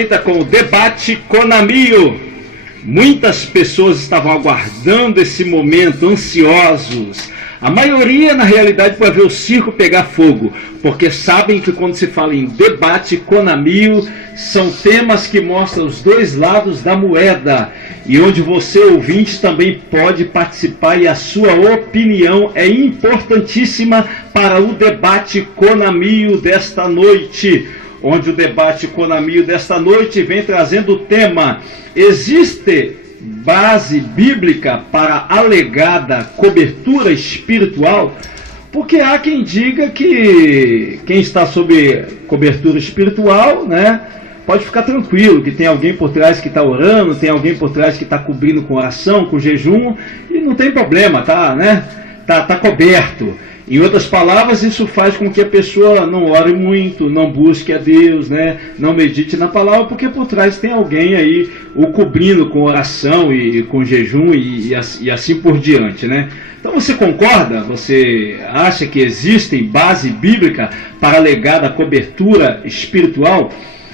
feita com o debate Conamio. Muitas pessoas estavam aguardando esse momento, ansiosos. A maioria, na realidade, para ver o circo pegar fogo, porque sabem que quando se fala em debate Conamio, são temas que mostram os dois lados da moeda, e onde você, ouvinte, também pode participar, e a sua opinião é importantíssima para o debate Conamio desta noite, onde o debate Conamio desta noite vem trazendo o tema: existe base bíblica para alegada cobertura espiritual? Porque há quem diga que quem está sob cobertura espiritual, né, pode ficar tranquilo, que tem alguém por trás que está orando, tem alguém por trás que está cobrindo com oração, com jejum, e não tem problema, tá, né? Tá coberto. Em outras palavras, isso faz com que a pessoa não ore muito, não busque a Deus, né? Não medite na palavra, porque por trás tem alguém aí o cobrindo com oração e com jejum e assim por diante, né? Então você concorda? Você acha que existe base bíblica para alegada cobertura espiritual?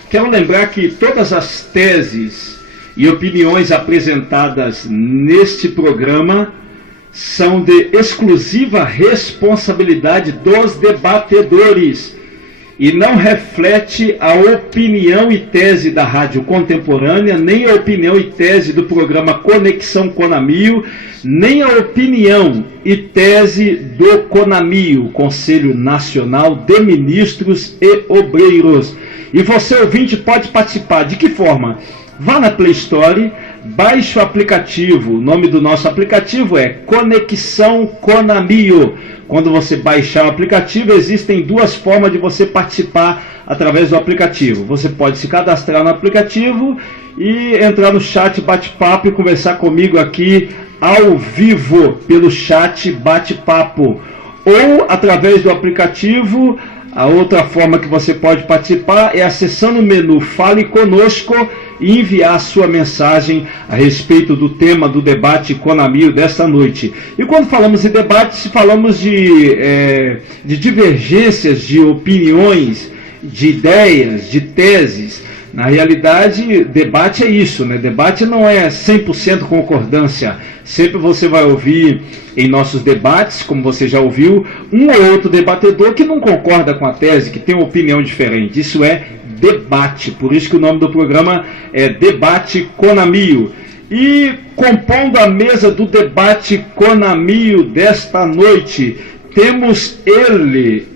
Quero lembrar que todas as teses e opiniões apresentadas neste programa são de exclusiva responsabilidade dos debatedores e não reflete a opinião e tese da Rádio Contemporânea, nem a opinião e tese do programa Conexão Conamio, nem a opinião e tese do Conamio, Conselho Nacional de Ministros e Obreiros. E você, ouvinte, pode participar. De que forma? Vá na Play Store, baixe o aplicativo. O nome do nosso aplicativo é Conexão Conamio. Quando você baixar o aplicativo, existem duas formas de você participar através do aplicativo. Você pode se cadastrar no aplicativo e entrar no chat bate-papo e conversar comigo aqui ao vivo pelo chat bate-papo. Ou através do aplicativo, a outra forma que você pode participar é acessando o menu Fale Conosco e enviar a sua mensagem a respeito do tema do debate Conamio desta noite. E quando falamos de debate, falamos de divergências de opiniões, de ideias, de teses. Na realidade, debate é isso, né? Debate não é 100% concordância. Sempre você vai ouvir em nossos debates, como você já ouviu, um ou outro debatedor que não concorda com a tese, que tem uma opinião diferente. Isso é debate. Por isso que o nome do programa é Debate Conamio. E compondo a mesa do Debate Conamio desta noite, temos ele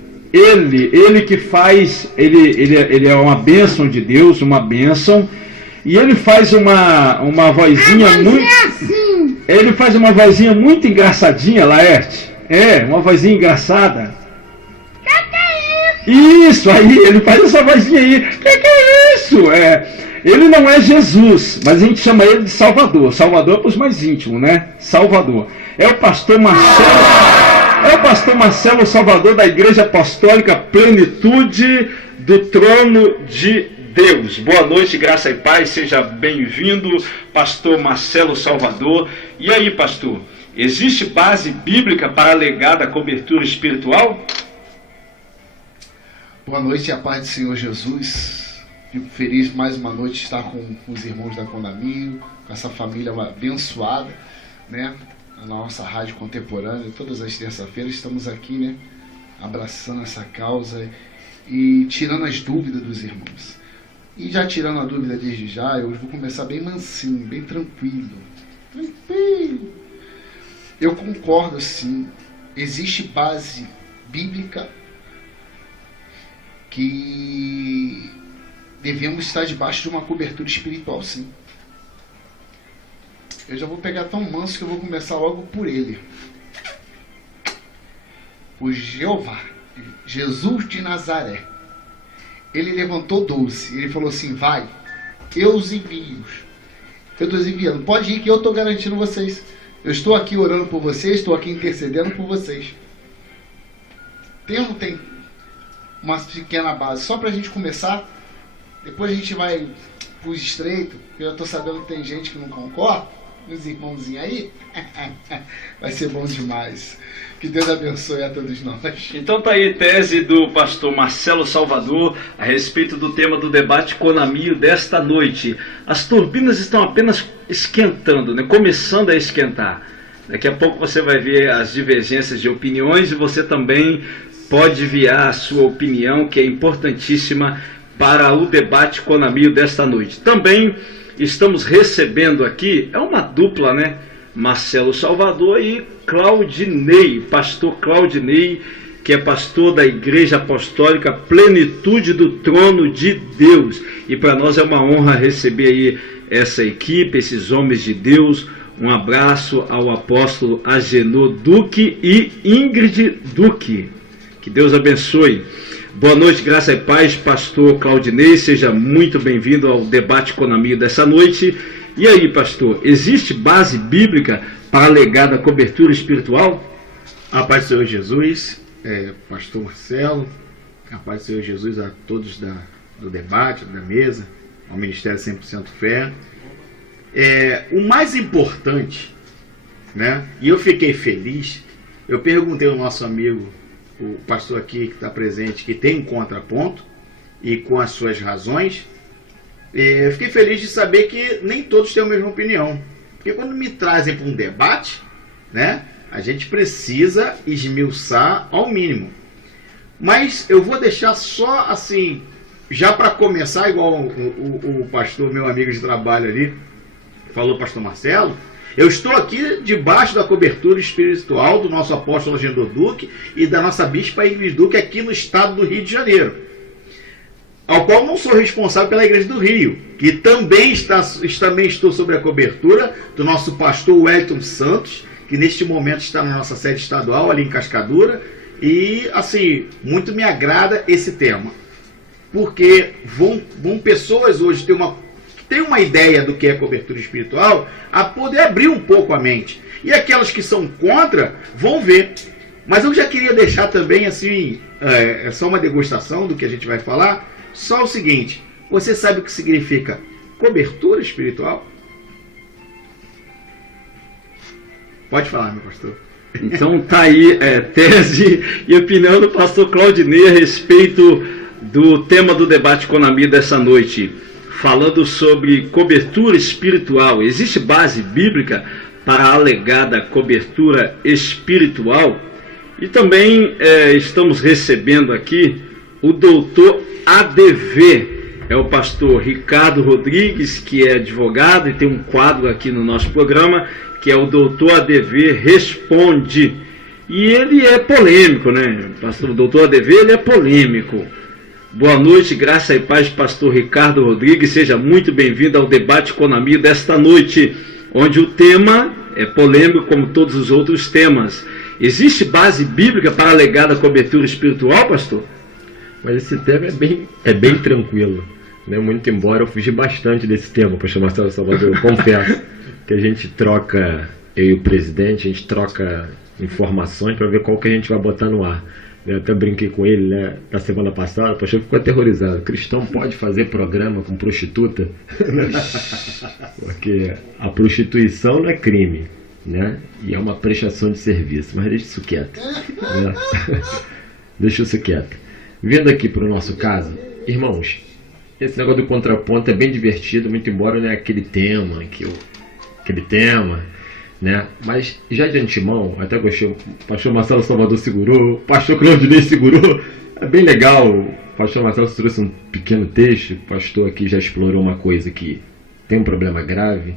que faz, ele é uma bênção de Deus, uma bênção, e ele faz uma vozinha muito... Assim. Ele faz uma vozinha muito engraçadinha, Laerte. É, uma vozinha engraçada. Que é isso? Isso, aí, ele faz essa vozinha aí. Que é isso? Ele não é Jesus, mas a gente chama ele de Salvador. Salvador é para os mais íntimos, né? Salvador. É o pastor Marcelo Salvador, da Igreja Apostólica Plenitude do Trono de Deus. Boa noite, graça e paz, seja bem-vindo, pastor Marcelo Salvador. E aí, pastor, existe base bíblica para alegada cobertura espiritual? Boa noite, a paz do Senhor Jesus. Fico feliz mais uma noite de estar com os irmãos da Conamio, com essa família abençoada, né? Na nossa rádio contemporânea, todas as terças-feiras estamos aqui, né, abraçando essa causa e tirando as dúvidas dos irmãos. E já tirando a dúvida desde já, eu vou começar bem mansinho, bem tranquilo. Eu concordo, sim, existe base bíblica que devemos estar debaixo de uma cobertura espiritual, sim. Eu já vou pegar tão manso que eu vou começar logo por ele. Por Jeová, Jesus de Nazaré. Ele levantou 12. Ele falou assim: vai, eu os envio. Eu estou enviando. Pode ir que eu estou garantindo vocês. Eu estou aqui orando por vocês, estou aqui intercedendo por vocês. Tem ou não tem uma pequena base? Só para a gente começar. Depois a gente vai para os estreitos, porque eu estou sabendo que tem gente que não concorda. Os irmãozinhos aí, vai ser bom demais. Que Deus abençoe a todos nós. Então tá aí tese do pastor Marcelo Salvador a respeito do tema do debate Conamio desta noite. As turbinas estão apenas esquentando, né? Começando a esquentar. Daqui a pouco você vai ver as divergências de opiniões e você também pode enviar a sua opinião, que é importantíssima para o debate Conamio desta noite. Também estamos recebendo aqui, é uma dupla, né? Marcelo Salvador e Claudinei, pastor Claudinei, que é pastor da Igreja Apostólica Plenitude do Trono de Deus. E para nós é uma honra receber aí essa equipe, esses homens de Deus. Um abraço ao apóstolo Agenor Duque e Ingrid Duque. Que Deus abençoe. Boa noite, graça e paz, pastor Claudinei. Seja muito bem-vindo ao debate Conamio dessa noite. E aí, pastor, existe base bíblica para a alegada cobertura espiritual? A paz do Senhor Jesus, pastor Marcelo, a paz do Senhor Jesus a todos do debate, da mesa, ao Ministério 100% Fé. O mais importante, né, e eu fiquei feliz, eu perguntei ao nosso amigo, o pastor aqui que está presente, que tem um contraponto, e com as suas razões, eu fiquei feliz de saber que nem todos têm a mesma opinião. Porque quando me trazem para um debate, né, a gente precisa esmiuçar ao mínimo. Mas eu vou deixar só assim, já para começar, igual o pastor, meu amigo de trabalho ali, falou, pastor Marcelo, eu estou aqui debaixo da cobertura espiritual do nosso apóstolo Agenor Duque e da nossa bispa Ingrid Duque aqui no estado do Rio de Janeiro, ao qual não sou responsável pela Igreja do Rio, que também estou sob a cobertura do nosso pastor Wellington Santos, que neste momento está na nossa sede estadual, ali em Cascadura, e assim, muito me agrada esse tema, porque vão pessoas hoje ter uma ideia do que é cobertura espiritual, a poder abrir um pouco a mente, e aquelas que são contra, vão ver. Mas eu já queria deixar também, assim, é só uma degustação do que a gente vai falar. Só o seguinte, você sabe o que significa cobertura espiritual? Pode falar, meu pastor. Então tá aí tese e opinião do pastor Claudinei a respeito do tema do debate Conamio dessa noite, falando sobre cobertura espiritual. Existe base bíblica para a alegada cobertura espiritual? E também estamos recebendo aqui o doutor ADV, é o pastor Ricardo Rodrigues, que é advogado e tem um quadro aqui no nosso programa, que é o doutor ADV Responde. E ele é polêmico, né? O doutor ADV, ele é polêmico. Boa noite, graça e paz, pastor Ricardo Rodrigues. Seja muito bem-vindo ao debate Conamio desta noite, onde o tema é polêmico como todos os outros temas. Existe base bíblica para a alegada cobertura espiritual, pastor? Mas esse tema é bem tranquilo, né? Muito embora eu fugi bastante desse tema, pastor Marcelo Salvador, eu confesso que a gente troca, eu e o presidente, a gente troca informações para ver qual que a gente vai botar no ar. Eu até brinquei com ele, né, na semana passada, o pastor ficou aterrorizado. Cristão pode fazer programa com prostituta? Porque a prostituição não é crime, né? E é uma prestação de serviço, mas deixa isso quieto, né? Deixa isso quieto. Vindo aqui para o nosso caso, irmãos, esse negócio do contraponto é bem divertido, muito embora, né, aquele tema, né, mas já de antemão, até gostei, o pastor Marcelo Salvador segurou, o pastor Claudinei segurou, é bem legal, o pastor Marcelo trouxe um pequeno texto, o pastor aqui já explorou uma coisa que tem um problema grave,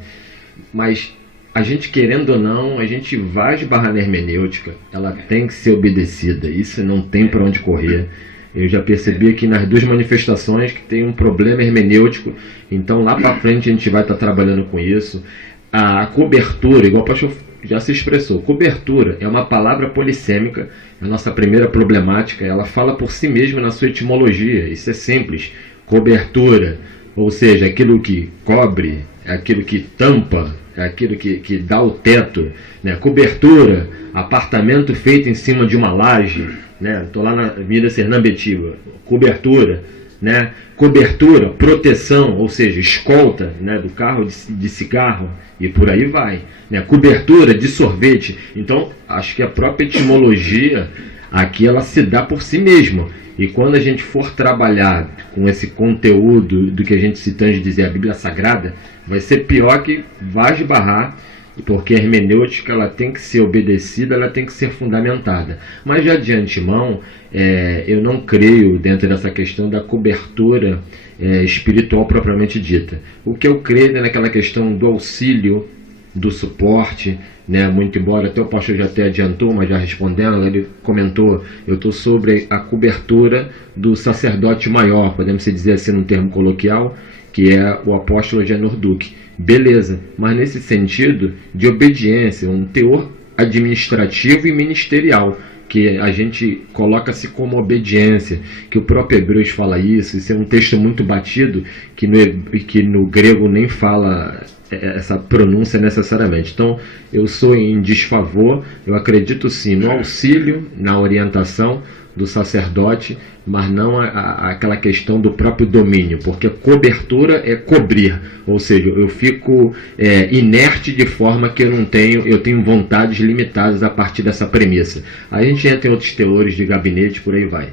mas a gente, querendo ou não, a gente vai esbarrar na hermenêutica, ela tem que ser obedecida, isso não tem para onde correr. Eu já percebi aqui nas duas manifestações que tem um problema hermenêutico, então lá para frente a gente vai estar trabalhando com isso. A cobertura, igual o pastor já se expressou, cobertura é uma palavra polissêmica, é a nossa primeira problemática, ela fala por si mesma na sua etimologia, isso é simples, cobertura, ou seja, aquilo que cobre, é aquilo que tampa, é aquilo que dá o teto, né? Cobertura, apartamento feito em cima de uma laje, né? Estou lá na Avenida Sernambetiva, cobertura, né? Cobertura, proteção, ou seja, escolta, né? Do carro de cigarro e por aí vai, né? Cobertura de sorvete. Então, acho que a própria etimologia aqui ela se dá por si mesma. E quando a gente for trabalhar com esse conteúdo do que a gente se tange dizer a Bíblia Sagrada, vai ser pior que vai esbarrar, porque a hermenêutica ela tem que ser obedecida, ela tem que ser fundamentada. Mas já de antemão, eu não creio dentro dessa questão da cobertura espiritual propriamente dita. O que eu creio é naquela questão do auxílio, do suporte, né? Muito embora até o pastor já até adiantou, mas já respondendo, ele comentou, eu estou sobre a cobertura do sacerdote maior, podemos dizer assim num termo coloquial, que é o apóstolo Agenor Duque. Beleza, mas nesse sentido de obediência, um teor administrativo e ministerial, que a gente coloca-se como obediência, que o próprio Hebreus fala isso é um texto muito batido, que no grego nem fala essa pronúncia necessariamente. Então, eu sou em desfavor, eu acredito sim no auxílio, na orientação do sacerdote, mas não aquela questão do próprio domínio, porque cobertura é cobrir, ou seja, eu fico inerte de forma que eu tenho vontades limitadas a partir dessa premissa. Aí a gente entra em outros teores de gabinete, por aí vai.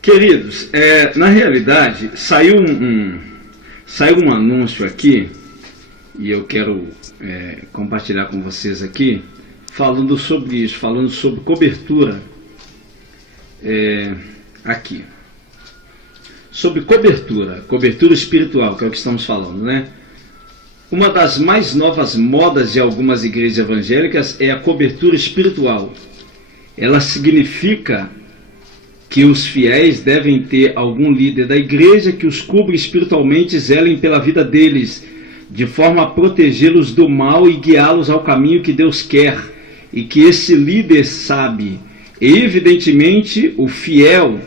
Queridos, na realidade, saiu um anúncio aqui, e eu quero compartilhar com vocês aqui, falando sobre isso, falando sobre cobertura, aqui. Sobre cobertura espiritual, que é o que estamos falando, né? Uma das mais novas modas de algumas igrejas evangélicas é a cobertura espiritual. Ela significa que os fiéis devem ter algum líder da igreja que os cubra espiritualmente e zelem pela vida deles, de forma a protegê-los do mal e guiá-los ao caminho que Deus quer, e que esse líder sabe. E evidentemente o fiel,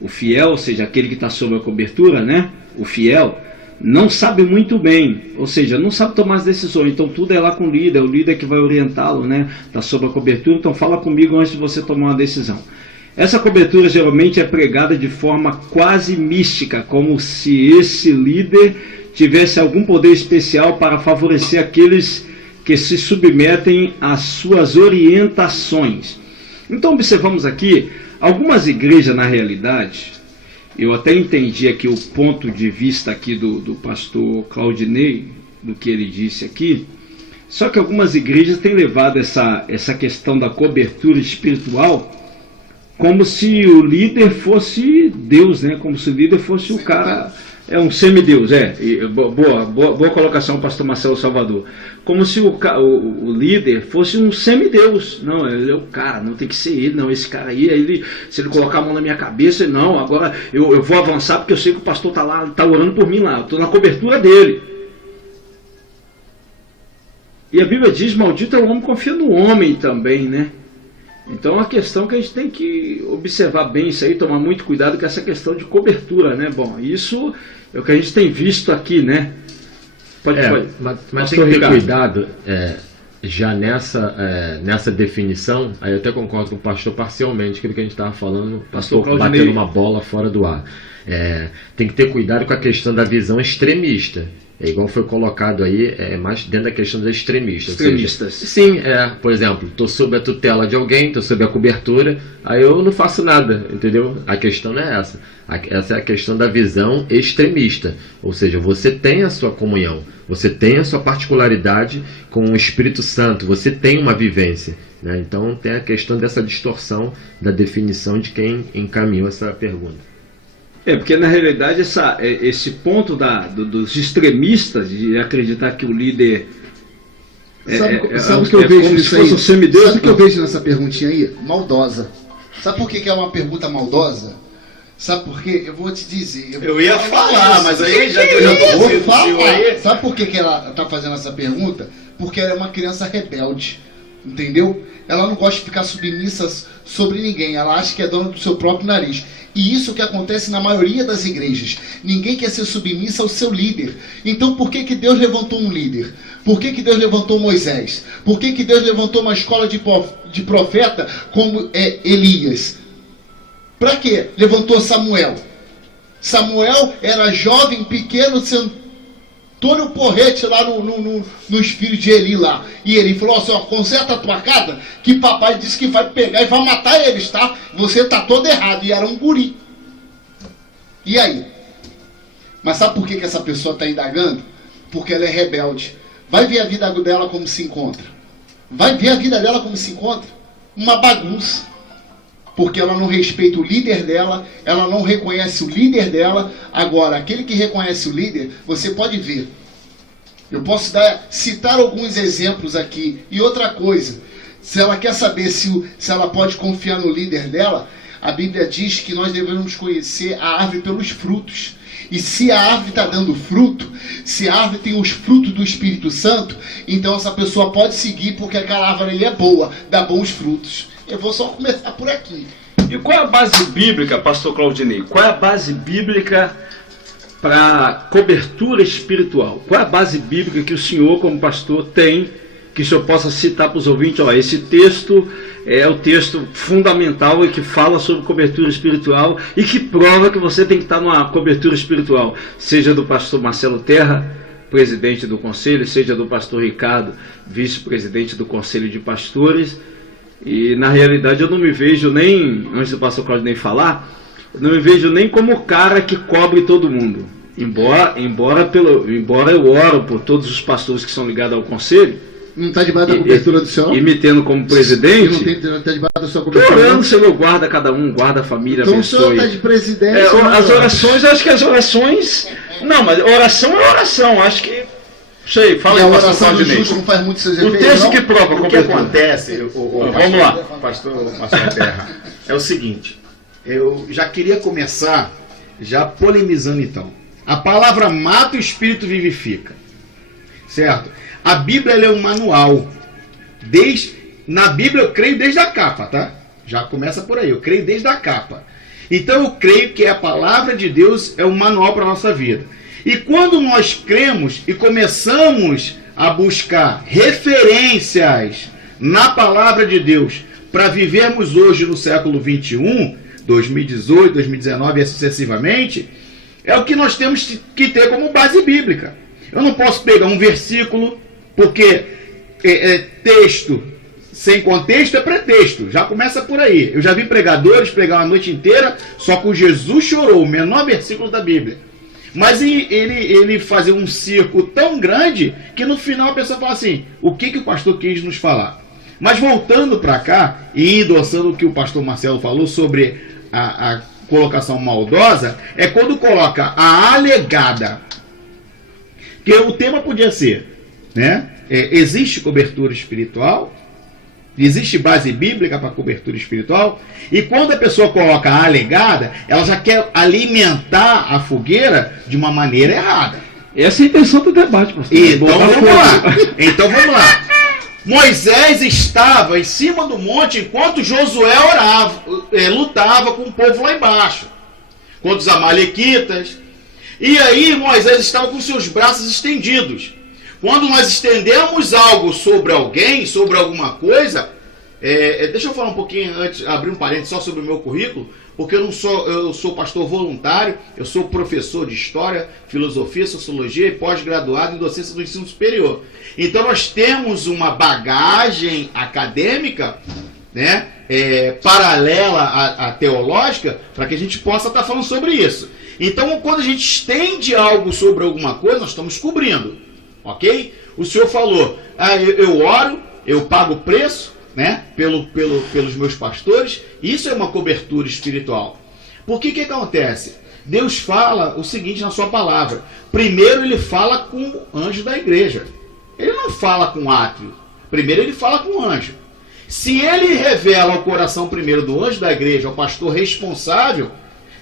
ou seja, aquele que está sob a cobertura, né? O fiel, não sabe muito bem, ou seja, não sabe tomar as decisões, então tudo é lá com o líder que vai orientá-lo, né? Está sob a cobertura, então fala comigo antes de você tomar uma decisão. Essa cobertura geralmente é pregada de forma quase mística, como se esse líder tivesse algum poder especial para favorecer aqueles que se submetem às suas orientações. Então observamos aqui, algumas igrejas na realidade, eu até entendi aqui o ponto de vista aqui do pastor Claudinei, do que ele disse aqui, só que algumas igrejas têm levado essa questão da cobertura espiritual como se o líder fosse Deus, né? Como se o líder fosse o cara, um semideus, boa colocação, pastor Marcelo Salvador. Como se o líder fosse um semideus. Não, ele é o cara, não tem que ser ele, não, esse cara aí, se ele colocar a mão na minha cabeça, não, agora eu vou avançar porque eu sei que o pastor está lá, está orando por mim lá, eu estou na cobertura dele. E a Bíblia diz, maldito é o homem que confia no homem também, né? Então a questão que a gente tem que observar bem isso aí, tomar muito cuidado com essa questão de cobertura, né? Bom, isso é o que a gente tem visto aqui, né? Pode. Mas tem que ter cuidado já nessa definição, aí eu até concordo com o pastor parcialmente, aquilo que a gente estava falando, o pastor batendo uma bola fora do ar. Tem que ter cuidado com a questão da visão extremista. Igual foi colocado aí, mais dentro da questão dos extremistas. Sim, por exemplo, estou sob a tutela de alguém, estou sob a cobertura, aí eu não faço nada, entendeu? A questão não é essa. Essa é a questão da visão extremista. Ou seja, você tem a sua comunhão, você tem a sua particularidade com o Espírito Santo, você tem uma vivência, né? Então tem a questão dessa distorção da definição de quem encaminhou essa pergunta. Porque na realidade esse ponto dos extremistas de acreditar que o líder sabe o que eu vejo nisso aí? Sabe o que eu vejo nessa perguntinha aí? Maldosa. Sabe por que é uma pergunta maldosa? Sabe por quê? Eu vou te dizer. Eu ia falar, mas aí já vou falar. Sabe por que ela está fazendo essa pergunta? Porque ela é uma criança rebelde. Entendeu? Ela não gosta de ficar submissa sobre ninguém. Ela acha que é dona do seu próprio nariz. E isso que acontece na maioria das igrejas. Ninguém quer ser submissa ao seu líder. Então por que Deus levantou um líder? Por que Deus levantou Moisés? Por que Deus levantou uma escola de profeta como Elias? Para quê? Levantou Samuel. Samuel era jovem, pequeno, sentou-lhe o porrete lá nos filhos de Eli lá. E ele falou assim, ó, conserta a tua casa, que papai disse que vai pegar e vai matar eles, tá? Você tá todo errado. E era um guri. E aí? Mas sabe por que essa pessoa está indagando? Porque ela é rebelde. Vai ver a vida dela como se encontra. Vai ver a vida dela como se encontra. Uma bagunça. Porque ela não respeita o líder dela, ela não reconhece o líder dela. Agora, aquele que reconhece o líder, você pode ver. Eu posso citar alguns exemplos aqui. E outra coisa, se ela quer saber se ela pode confiar no líder dela, a Bíblia diz que nós devemos conhecer a árvore pelos frutos. E se a árvore está dando fruto, se a árvore tem os frutos do Espírito Santo, então essa pessoa pode seguir, porque aquela árvore ali é boa, dá bons frutos. Eu vou só começar por aqui. E qual é a base bíblica, pastor Claudinei? Qual é a base bíblica para cobertura espiritual? Qual é a base bíblica que o senhor, como pastor, tem, que o senhor possa citar para os ouvintes? Ó, esse texto é o texto fundamental e que fala sobre cobertura espiritual e que prova que você tem que estar numa cobertura espiritual, seja do pastor Marcelo Terra, presidente do conselho, seja do pastor Ricardo, vice-presidente do conselho de pastores. E na realidade eu não me vejo nem, antes do pastor Claudinei falar, eu não me vejo nem como o cara que cobre todo mundo. Embora eu oro por todos os pastores que são ligados ao conselho. Não está debaixo da cobertura do senhor? E me tendo como presidente. Não está debaixo da sua cobertura. Estou orando, o Senhor guarda cada um, guarda a família, então abençoe. Então o senhor está de presidente. As orações, acho que as orações. Não, mas oração é oração, acho que. Sei, fala aí, pastor Claudinei. Justo não faz muito seus efeitos, o texto não? Que prova o que acontece, vamos lá, pastor Terra, é o seguinte, eu já queria começar já polemizando então. A palavra mata, o espírito vivifica, certo? A Bíblia ela é um manual. Na Bíblia eu creio desde a capa, tá? Já começa por aí, eu creio desde a capa. Então eu creio que a palavra de Deus é um manual para a nossa vida. E quando nós cremos e começamos a buscar referências na palavra de Deus para vivermos hoje no século 21, 2018, 2019 e sucessivamente, é o que nós temos que ter como base bíblica. Eu não posso pegar um versículo, porque texto sem contexto é pretexto, já começa por aí. Eu já vi pregadores pregar uma noite inteira só com Jesus chorou, o menor versículo da Bíblia. Mas ele fazia um circo tão grande que no final a pessoa fala assim, o que o pastor quis nos falar? Mas voltando para cá e endossando o que o pastor Marcelo falou sobre a colocação maldosa, é quando coloca a alegada. Que o tema podia ser, né? Existe cobertura espiritual? Existe base bíblica para cobertura espiritual? E quando a pessoa coloca a alegada, ela já quer alimentar a fogueira de uma maneira errada. Essa é a intenção do debate, pastor. Então vamos lá. Moisés estava em cima do monte enquanto Josué lutava com o povo lá embaixo, contra os amalequitas. E aí Moisés estava com seus braços estendidos. Quando nós estendemos algo sobre alguém, sobre alguma coisa, deixa eu falar um pouquinho antes, abrir um parênteses só sobre o meu currículo, porque eu sou pastor voluntário, eu sou professor de História, Filosofia, Sociologia e pós-graduado em Docência do Ensino Superior. Então nós temos uma bagagem acadêmica, né, paralela à teológica, para que a gente possa estar falando sobre isso. Então quando a gente estende algo sobre alguma coisa, nós estamos cobrindo. Ok? O senhor falou, eu oro, eu pago preço, né, pelos meus pastores. Isso é uma cobertura espiritual. Por que acontece? Deus fala o seguinte na sua palavra. Primeiro ele fala com o anjo da igreja. Ele não fala com o átrio. Primeiro ele fala com o anjo. Se ele revela o coração primeiro do anjo da igreja, ao pastor responsável,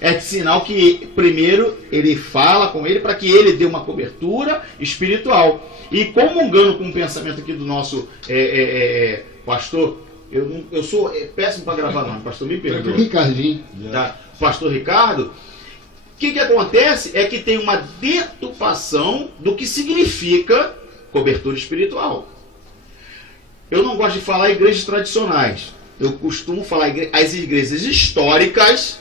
é sinal que primeiro ele fala com ele para que ele dê uma cobertura espiritual. E comungando com o pensamento aqui do nosso pastor, eu sou péssimo para gravar nome, pastor, me perdoa. Ricardinho. Tá? Pastor Ricardo, o que acontece é que tem uma deturpação do que significa cobertura espiritual. Eu não gosto de falar igrejas tradicionais. Eu costumo falar as igrejas históricas,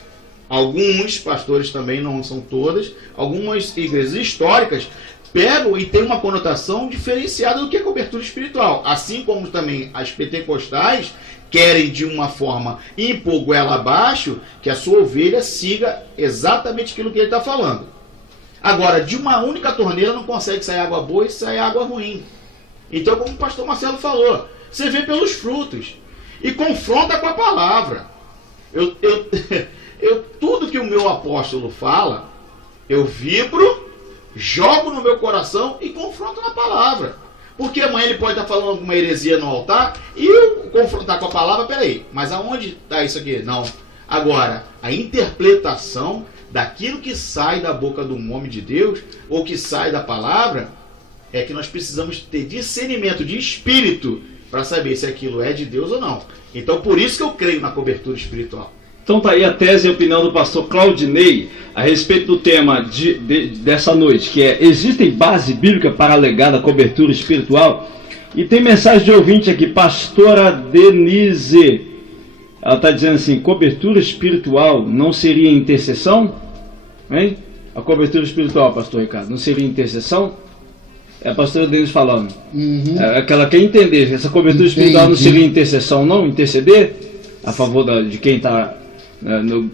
Alguns pastores também, não são todas, algumas igrejas históricas pegam e tem uma conotação diferenciada do que é cobertura espiritual. Assim como também as pentecostais querem de uma forma impor goela abaixo que a sua ovelha siga exatamente aquilo que ele está falando. Agora, de uma única torneira não consegue sair água boa e sair água ruim. Então, como o pastor Marcelo falou, você vê pelos frutos e confronta com a palavra. Tudo que o meu apóstolo fala, eu vibro, jogo no meu coração e confronto na palavra. Porque amanhã ele pode estar falando alguma heresia no altar e eu confrontar com a palavra, peraí, mas aonde está isso aqui? Não. Agora, a interpretação daquilo que sai da boca do homem de Deus, ou que sai da palavra, é que nós precisamos ter discernimento de espírito para saber se aquilo é de Deus ou não. Então, por isso que eu creio na cobertura espiritual. Então tá aí a tese e a opinião do pastor Claudinei a respeito do tema dessa noite, que é: existem base bíblica para alegar a cobertura espiritual? E tem mensagem de ouvinte aqui, pastora Denise. Ela está dizendo assim: cobertura espiritual não seria intercessão? Hein? A cobertura espiritual, pastor Ricardo, não seria intercessão? É a pastora Denise falando. É que ela quer entender, essa cobertura espiritual não seria intercessão, não? Interceder a favor de quem está...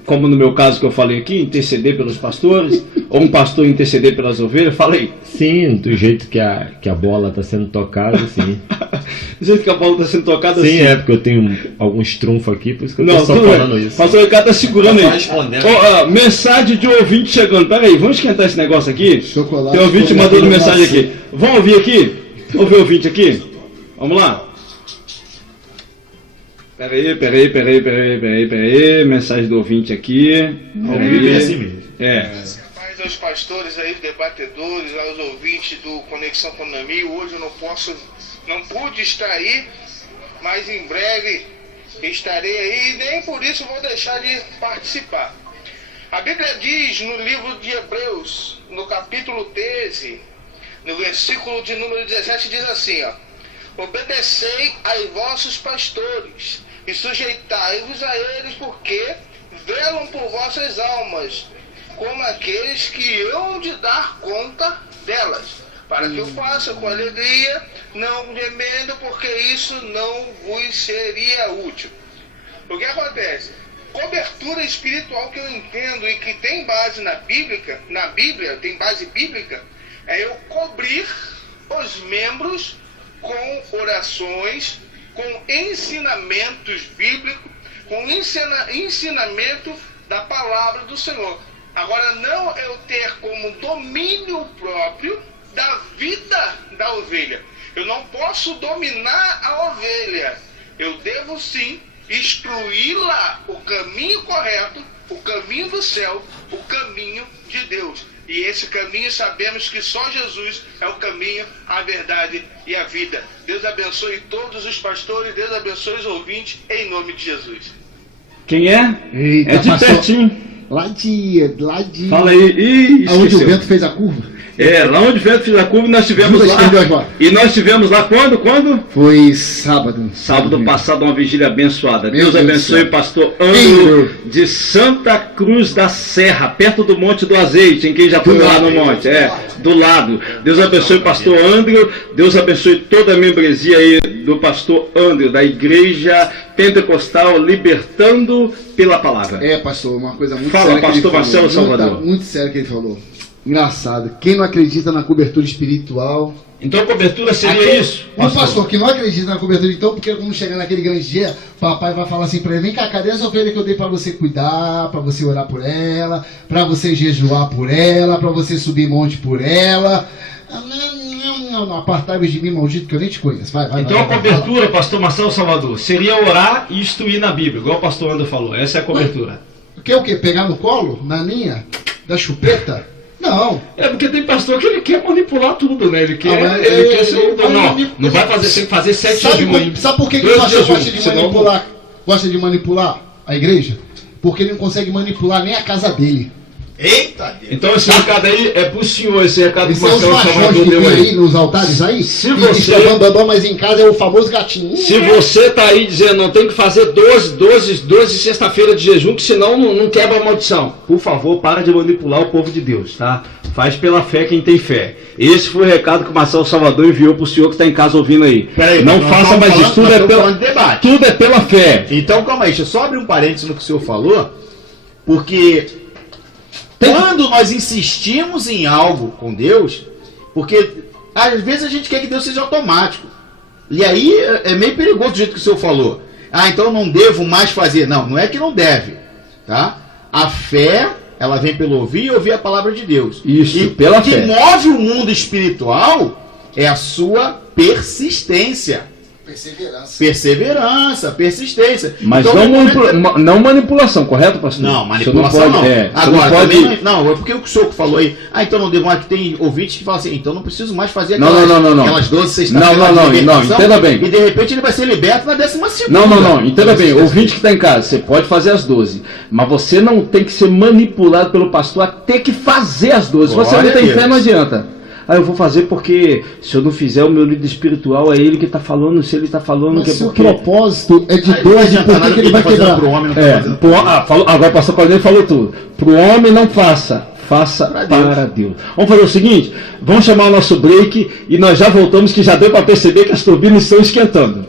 como no meu caso que eu falei aqui, interceder pelos pastores, ou um pastor interceder pelas ovelhas, falei. Sim, do jeito que a bola está sendo tocada, sim. Do jeito que a bola está sendo tocada, sim. Sim, é porque eu tenho alguns trunfos aqui, por isso que eu estou só falando isso. Pastor Ricardo está segurando aí. Mensagem de ouvinte chegando. Peraí, vamos esquentar esse negócio aqui? Chocolate. Tem ouvinte mandando mensagem aqui. Vamos ouvir aqui? Vamos ouvir o ouvinte aqui? Vamos lá? Peraí, mensagem do ouvinte aqui. É assim mesmo. Paz aos pastores aí, debatedores, aos ouvintes do Conexão Conamil. Hoje eu não pude estar aí, mas em breve estarei aí e nem por isso vou deixar de participar. A Bíblia diz no livro de Hebreus, no capítulo 13, no versículo de número 17, diz assim, ó: obedecei aos vossos pastores e sujeitai-vos a eles, porque velam por vossas almas, como aqueles que hão de dar conta delas, para que o façam com alegria, não gemendo, porque isso não vos seria útil. O que acontece? Cobertura espiritual que eu entendo e que tem base na Bíblia, tem base bíblica, é eu cobrir os membros com orações, com ensinamentos bíblicos, com ensinamento da palavra do Senhor. Agora, não eu ter como domínio próprio da vida da ovelha. Eu não posso dominar a ovelha. Eu devo sim instruí-la o caminho correto, o caminho do céu, o caminho de Deus. E esse caminho sabemos que só Jesus é o caminho, a verdade e a vida. Deus abençoe todos os pastores, Deus abençoe os ouvintes, em nome de Jesus. Quem é? Eita, É de pastor. pertinho. Lá de... Fala aí. Ih, Aonde o esqueceu. vento fez a curva? Lá onde o vento fez a curva, nós tivemos Judas perdeu as lá. bolas. E nós tivemos lá quando? Foi sábado. Sábado passado, uma vigília abençoada. Meu Deus Deus abençoe do o pastor Sim, Andro de Santa Cruz da Serra, perto do Monte do Azeite, em quem já foi Do lá lado. no monte. Do lado. Deus abençoe o pastor Andro, Deus abençoe toda a membresia aí do pastor Andro, da Igreja Pentecostal Libertando pela Palavra. Pastor, uma coisa muito Fala, séria que pastor ele falou. Marcelo Salvador. Muito sério que ele falou. Engraçado. Quem não acredita na cobertura espiritual... Então a cobertura seria Aquele- isso? Um pastor que não acredita na cobertura, então, porque quando chegar naquele grande dia, papai vai falar assim pra ele: vem cá, cadê essa ovelha que eu dei pra você cuidar, pra você orar por ela, pra você jejuar por ela, pra você subir monte por ela? Não, apartai-vos de mim, maldito, que eu nem te conheço. Vai, Então a cobertura, pastor Marcelo Salvador, seria orar e instruir na Bíblia, igual o pastor Andro falou. Essa é a cobertura. Quer o quê? Pegar no colo? Na linha? Da chupeta? Não. É porque tem pastor que ele quer manipular tudo, né? Ele quer, mas ele quer ser ele- não vai fazer, tem que fazer 7 Sabe, jejuns. sabe por que, que o Dois pastor jejuns, gosta de senão- manipular? Gosta de manipular a igreja? Porque ele não consegue manipular nem a casa dele. Eita Deus. Então esse recado aí é pro senhor, esse recado que o São os Marcelo machões Salvador que deu tem aí. aí nos altares aí. Se E você- diz que é bambambam, mas em casa é o famoso gatinho. Se você tá aí dizendo não tem que fazer 12 sexta-feira de jejum, que senão não quebra a maldição. Por favor, para de manipular o povo de Deus, tá? Faz pela fé quem tem fé. Esse foi o recado que o Marcelo Salvador enviou pro senhor que está em casa ouvindo aí. Peraí, não nós faça estamos mais falando- isso, tudo nós é, estamos pela, falando de debate. tudo é pela fé. Então, calma aí, deixa eu só abrir um parênteses no que o senhor falou, porque quando nós insistimos em algo com Deus, porque às vezes a gente quer que Deus seja automático. E aí é meio perigoso do jeito que o senhor falou. Ah, então eu não devo mais fazer. Não, não é que não deve, tá? A fé, ela vem pelo ouvir e ouvir a palavra de Deus. Isso, E pela o que fé. move o mundo espiritual é a sua persistência. Perseverança, persistência. Mas Então, não, no momento- não manipulação, correto, pastor? Não, Você manipulação não. pode, você Agora, não pode... também não, é porque o senhor falou aí, então não devo mais, que tem ouvintes que falam assim, então não preciso mais fazer Não, não. aquelas 12 sexta-feiras Não, de libertação, entenda bem. e de repente ele vai ser liberto na 12ª. Não, entenda bem, ouvinte que está em casa, você pode fazer as 12, mas você não tem que ser manipulado pelo pastor a ter que fazer as 12. Se você Glória não tem a Deus. fé, não adianta. Ah, eu vou fazer porque se eu não fizer, o meu líder espiritual é ele que está falando, se ele está falando Mas que é se o porque... propósito é de Aí não 12, adianta por nada que ele vai tá fazendo quebrar? pro homem, não tá fazendo Agora o pastor Paulinho falou tudo. Pro homem não faça Para para Deus. Vamos fazer o seguinte, vamos chamar o nosso break e nós já voltamos, que já deu para perceber que as turbinas estão esquentando.